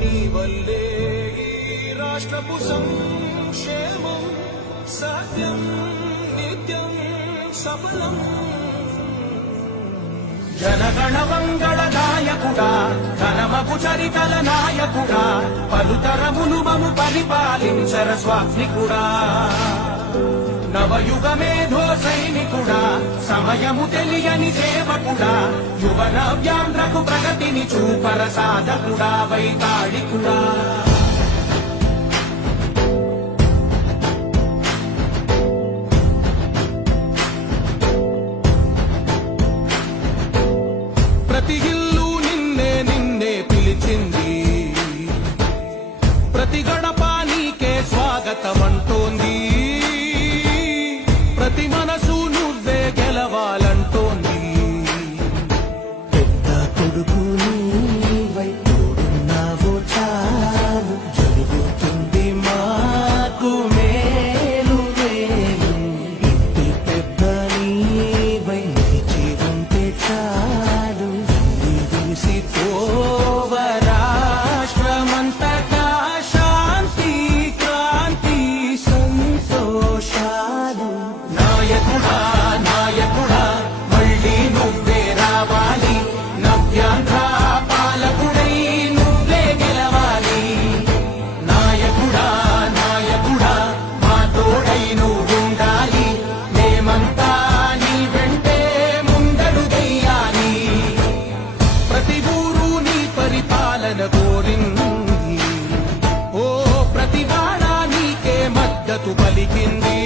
నీ వల్లే ఈ రాష్ట్రపు సంక్షేమం సత్యం నిత్యం సఫలం. జనగణ మంగళ నాయకుడా, ఘనమగు చరితల నాయకుడా, పలుతరములు మము పరిపాలించర స్వామికుడా. నవయుగ మేధో సైనికుడా, సమయము తెలియని సేవకుడా, యువన వ్యాంధ్రకు ప్రగతిని చూపర సాధకుడా, వైతాళికుడా. ప్రతి ఇల్లు నిన్నే నిన్నే పిలిచింది, ప్రతి గడప నీకే స్వాగతమంటోంది, ప్రతి మనసు నువ్వే గెలవాలంటోంది. పెద్ద కొడుకు నీవై తోడున్నావో చాలు, జరుగుతుంది మాకు మేలు మేలు. ఇంటి పెద్ద నీవై నిలిచి ఉంటే చాలు, విసిపోవ రాష్ట్రమంతటా శాంతి క్రాంతి సంతోషాలు. నాయకుడా నాయకుడా మళ్ళీ నువ్వే రావాలి, నవ్యాంధ్ర పాలకుడై నువ్వే గెలవాలి. నాయకుడా నాయకుడా మా తోడై నువ్వుండాలి, మేమంతా నీ వెంటే ముందడుగెయ్యాలి. ప్రతి ఊరు నీ పరిపాలన కోరింది, ఓ ప్రతి వాడ నీకే మద్దతు పలికింది.